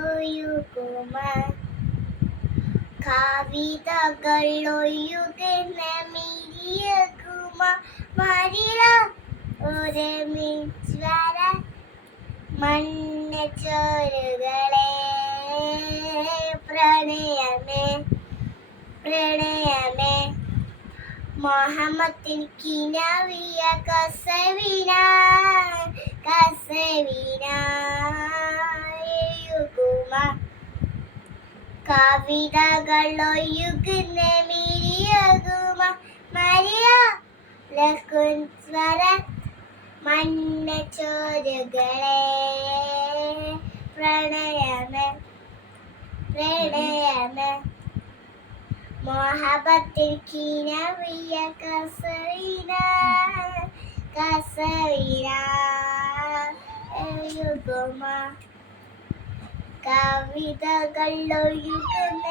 ഒഴുകുമ കവിതകൾ ഒഴുകുന്ന മിഴിയകുമ മരിയ ഒരുമിച്ച് വരാൻ മണ്ണച്ചോരുകളെ പ്രണയമേ പ്രണയമേ മോഹമ്മത്തിൻ കിനാവിയ കസവിന എഴുകുമ കവിതകൾ ഒഴുകുന്ന മിഴിയകുമ മരിയ ലകുൻസ്വര മണ്ണച്ചോരുകളെ പ്രണയമേ പ്രണയമേ മോഹബത്തിൽ കിനാവിയ കസവിന എഴുകുമ കവിതകൾ ഒഴുകുന്ന